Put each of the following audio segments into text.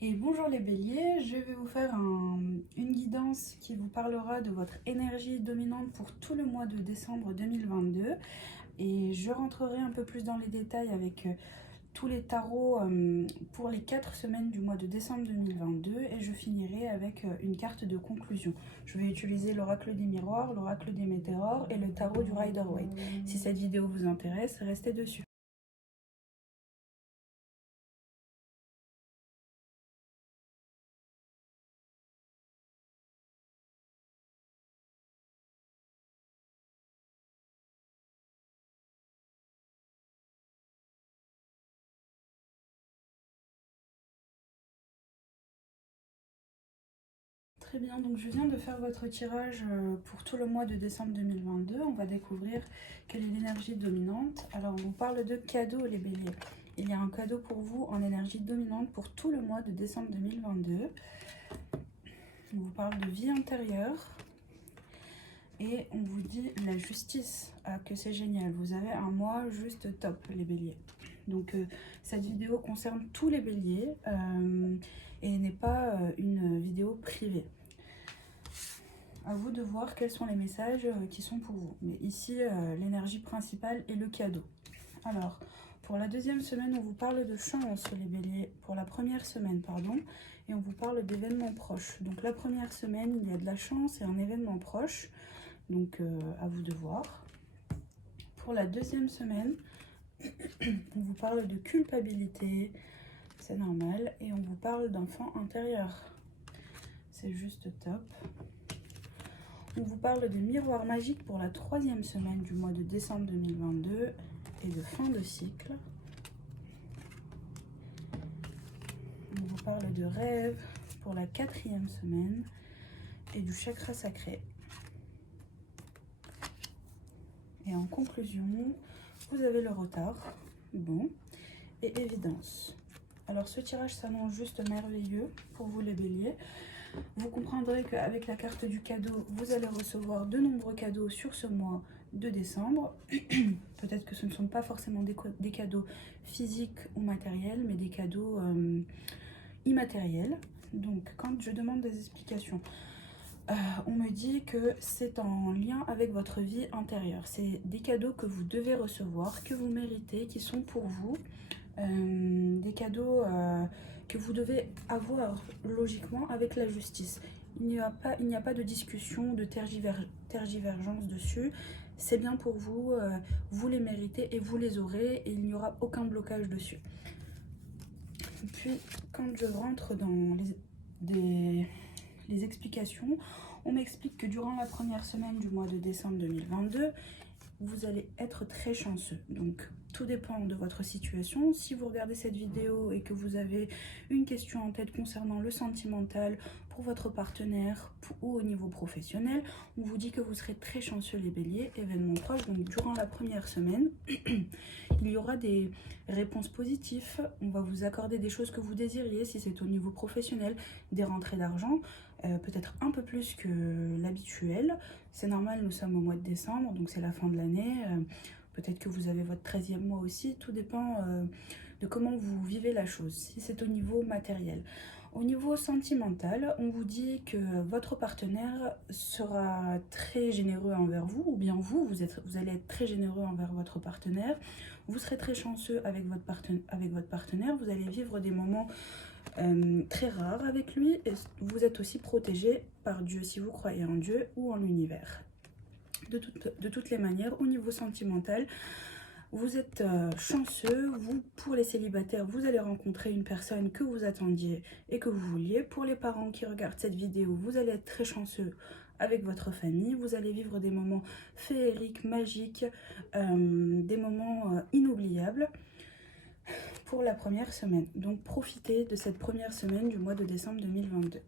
Et bonjour les béliers, je vais vous faire une guidance qui vous parlera de votre énergie dominante pour tout le mois de décembre 2022. Et je rentrerai un peu plus dans les détails avec tous les tarots pour les 4 semaines du mois de décembre 2022. Et je finirai avec une carte de conclusion. Je vais utiliser l'oracle des miroirs, l'oracle des météores et le tarot du Rider-Waite. Si cette vidéo vous intéresse, restez dessus. Très bien, donc je viens de faire votre tirage pour tout le mois de décembre 2022. On va découvrir quelle est l'énergie dominante. Alors, on vous parle de cadeaux, les béliers. Il y a un cadeau pour vous en énergie dominante pour tout le mois de décembre 2022. On vous parle de vie intérieure. Et on vous dit la justice. Ah, que c'est génial. Vous avez un mois juste top, les béliers. Donc, cette vidéo concerne tous les béliers et n'est pas une vidéo privée. À vous de voir quels sont les messages qui sont pour vous. Mais ici, l'énergie principale est le cadeau. Alors, pour la deuxième semaine, on vous parle de chance, les béliers. Pour la première semaine, pardon. Et on vous parle d'événements proches. Donc, la première semaine, il y a de la chance et un événement proche. Donc, à vous de voir. Pour la deuxième semaine, on vous parle de culpabilité. C'est normal. Et on vous parle d'enfant intérieur. C'est juste top. On vous parle de miroir magique pour la troisième semaine du mois de décembre 2022 et de fin de cycle. On vous parle de rêve pour la quatrième semaine et du chakra sacré. Et en conclusion, vous avez le retard, bon, et évidence. Alors ce tirage s'annonce juste merveilleux pour vous les béliers. Vous comprendrez qu'avec la carte du cadeau, vous allez recevoir de nombreux cadeaux sur ce mois de décembre. Peut-être que ce ne sont pas forcément des cadeaux physiques ou matériels, mais des cadeaux immatériels. Donc quand je demande des explications, on me dit que c'est en lien avec votre vie intérieure. C'est des cadeaux que vous devez recevoir, que vous méritez, qui sont pour vous. Des cadeaux que vous devez avoir logiquement avec la justice. Il n'y a pas de discussion, de tergivergence dessus. C'est bien pour vous, vous les méritez et vous les aurez et il n'y aura aucun blocage dessus. Puis quand je rentre dans les explications, on m'explique que durant la première semaine du mois de décembre 2022, vous allez être très chanceux. Donc tout dépend de votre situation. Si vous regardez cette vidéo et que vous avez une question en tête concernant le sentimental pour votre partenaire ou au niveau professionnel, on vous dit que vous serez très chanceux les béliers, événements proches. Donc durant la première semaine, il y aura des réponses positives. On va vous accorder des choses que vous désiriez si c'est au niveau professionnel, des rentrées d'argent, peut-être un peu plus que l'habituel. C'est normal, nous sommes au mois de décembre, donc c'est la fin de l'année. Peut-être que vous avez votre 13e mois aussi. Tout dépend de comment vous vivez la chose, si c'est au niveau matériel. Au niveau sentimental, on vous dit que votre partenaire sera très généreux envers vous, ou bien vous allez être très généreux envers votre partenaire. Vous serez très chanceux avec votre partenaire. Vous allez vivre des moments très rares avec lui. Et vous êtes aussi protégé par Dieu si vous croyez en Dieu ou en l'univers. De toutes les manières, au niveau sentimental, vous êtes chanceux. Pour les célibataires, vous allez rencontrer une personne que vous attendiez et que vous vouliez. Pour les parents qui regardent cette vidéo, vous allez être très chanceux avec votre famille. Vous allez vivre des moments féeriques, magiques, des moments inoubliables pour la première semaine. Donc profitez de cette première semaine du mois de décembre 2022.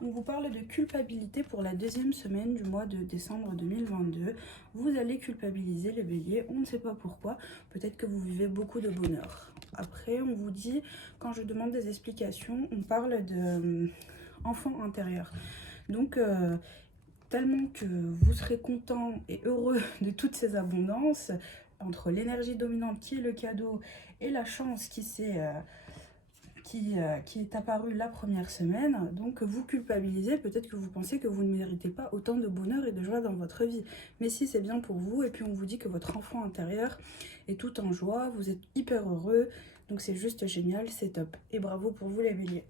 On vous parle de culpabilité pour la deuxième semaine du mois de décembre 2022. Vous allez culpabiliser les béliers, on ne sait pas pourquoi. Peut-être que vous vivez beaucoup de bonheur. Après, on vous dit, quand je demande des explications, on parle de enfant intérieur. Donc, tellement que vous serez content et heureux de toutes ces abondances, entre l'énergie dominante qui est le cadeau et la chance qui est apparue la première semaine. Donc vous culpabilisez, peut-être que vous pensez que vous ne méritez pas autant de bonheur et de joie dans votre vie. Mais si, c'est bien pour vous, et puis on vous dit que votre enfant intérieur est tout en joie, vous êtes hyper heureux, donc c'est juste génial, c'est top. Et bravo pour vous les béliers.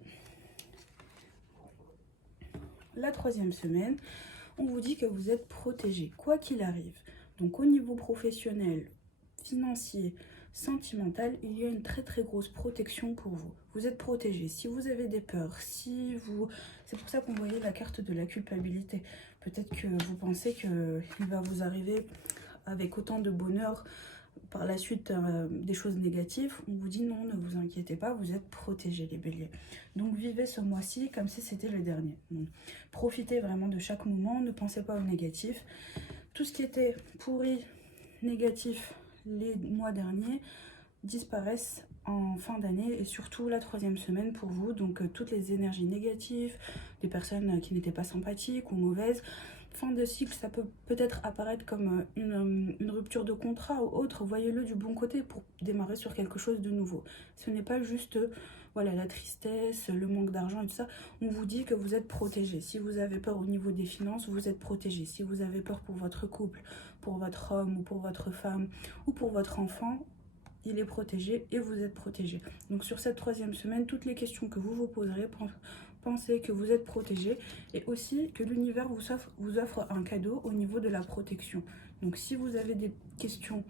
La troisième semaine, on vous dit que vous êtes protégé, quoi qu'il arrive. Donc au niveau professionnel, financier, sentimental, il y a une très très grosse protection pour vous. Vous êtes protégé. Si vous avez des peurs, c'est pour ça qu'on voyait la carte de la culpabilité. Peut-être que vous pensez qu'il va vous arriver avec autant de bonheur par la suite des choses négatives. On vous dit non, ne vous inquiétez pas, vous êtes protégés les béliers. Donc vivez ce mois-ci comme si c'était le dernier. Donc, profitez vraiment de chaque moment, ne pensez pas au négatif. Tout ce qui était pourri, négatif les mois derniers disparaissent en fin d'année et surtout la troisième semaine pour vous. Donc toutes les énergies négatives, des personnes qui n'étaient pas sympathiques ou mauvaises. Fin de cycle, ça peut peut-être apparaître comme une rupture de contrat ou autre. Voyez-le du bon côté pour démarrer sur quelque chose de nouveau. Ce n'est pas juste voilà, la tristesse, le manque d'argent et tout ça. On vous dit que vous êtes protégé. Si vous avez peur au niveau des finances, vous êtes protégé. Si vous avez peur pour votre couple, pour votre homme ou pour votre femme ou pour votre enfant, il est protégé et vous êtes protégé. Donc sur cette troisième semaine, toutes les questions que vous vous poserez, pensez que vous êtes protégé et aussi que l'univers vous offre un cadeau au niveau de la protection. Donc si vous avez des questions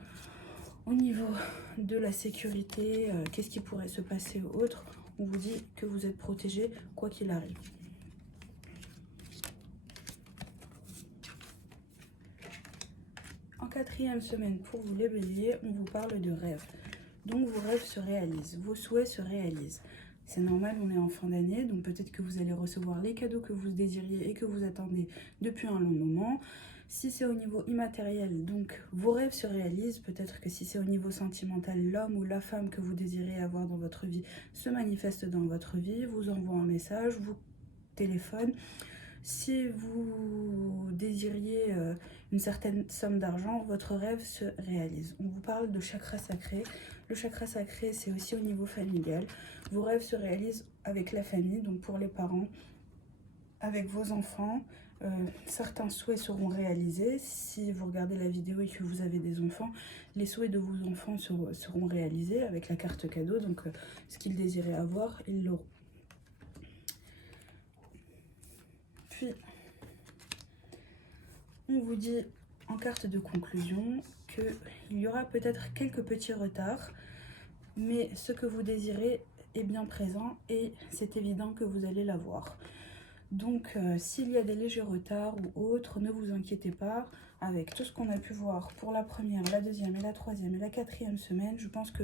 au niveau de la sécurité, qu'est-ce qui pourrait se passer ou autre, on vous dit que vous êtes protégé quoi qu'il arrive. En quatrième semaine pour vous les béliers, on vous parle de rêves. Donc vos rêves se réalisent, vos souhaits se réalisent. C'est normal, on est en fin d'année, donc peut-être que vous allez recevoir les cadeaux que vous désiriez et que vous attendez depuis un long moment. Si c'est au niveau immatériel, donc vos rêves se réalisent. Peut-être que si c'est au niveau sentimental, l'homme ou la femme que vous désirez avoir dans votre vie se manifeste dans votre vie, vous envoie un message, vous téléphone. Si vous désiriez une certaine somme d'argent, votre rêve se réalise. On vous parle de chakra sacré. Le chakra sacré, c'est aussi au niveau familial. Vos rêves se réalisent avec la famille, donc pour les parents, avec vos enfants. Certains souhaits seront réalisés. Si vous regardez la vidéo et que vous avez des enfants, les souhaits de vos enfants seront réalisés avec la carte cadeau. Donc ce qu'ils désiraient avoir, ils l'auront. Puis, on vous dit en carte de conclusion qu'il y aura peut-être quelques petits retards, mais ce que vous désirez est bien présent et c'est évident que vous allez l'avoir. Donc, s'il y a des légers retards ou autres, ne vous inquiétez pas. Avec tout ce qu'on a pu voir pour la première, la deuxième et la troisième et la quatrième semaine, je pense que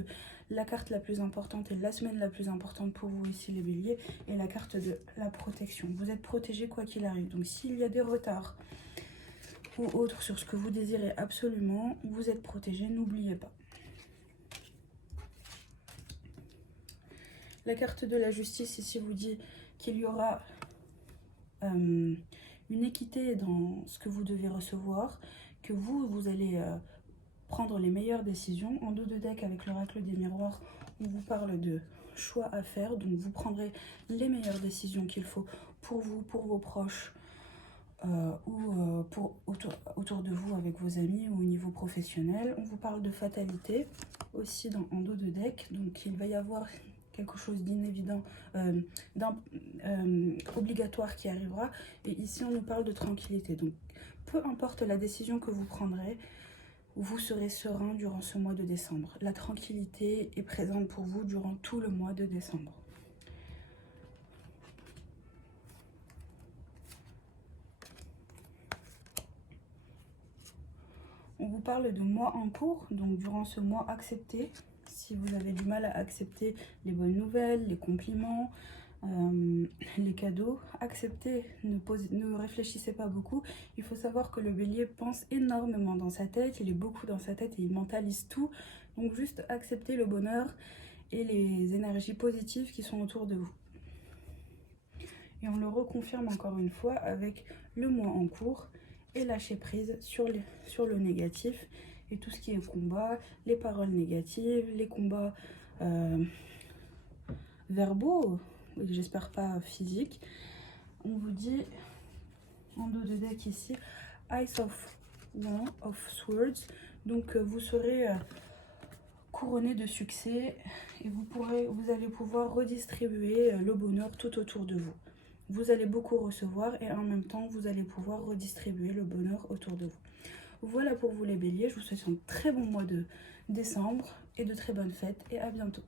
la carte la plus importante et la semaine la plus importante pour vous ici les béliers est la carte de la protection. Vous êtes protégés quoi qu'il arrive. Donc, s'il y a des retards ou autres sur ce que vous désirez absolument, vous êtes protégés, n'oubliez pas. La carte de la justice ici vous dit qu'il y aura une équité dans ce que vous devez recevoir, que vous allez prendre les meilleures décisions. En dos de deck avec l'oracle des miroirs, on vous parle de choix à faire, donc vous prendrez les meilleures décisions qu'il faut pour vous, pour vos proches autour de vous avec vos amis ou au niveau professionnel. On vous parle de fatalité aussi en dos de deck, donc il va y avoir quelque chose d'inévident, obligatoire qui arrivera. Et ici, on nous parle de tranquillité. Donc, peu importe la décision que vous prendrez, vous serez serein durant ce mois de décembre. La tranquillité est présente pour vous durant tout le mois de décembre. On vous parle de mois en cours, donc durant ce mois, acceptez. Si vous avez du mal à accepter les bonnes nouvelles, les compliments, les cadeaux, acceptez, ne réfléchissez pas beaucoup. Il faut savoir que le bélier pense énormément dans sa tête, il est beaucoup dans sa tête et il mentalise tout. Donc juste acceptez le bonheur et les énergies positives qui sont autour de vous. Et on le reconfirme encore une fois avec le mois en cours et lâcher prise sur le négatif et tout ce qui est combat, les paroles négatives, les combats verbaux, j'espère pas physiques. On vous dit en dos de deck ici, Ice of Wands, of Swords, donc vous serez couronné de succès et vous allez pouvoir redistribuer le bonheur tout autour de vous. Vous allez beaucoup recevoir et en même temps vous allez pouvoir redistribuer le bonheur autour de vous. Voilà pour vous les béliers, je vous souhaite un très bon mois de décembre et de très bonnes fêtes et à bientôt.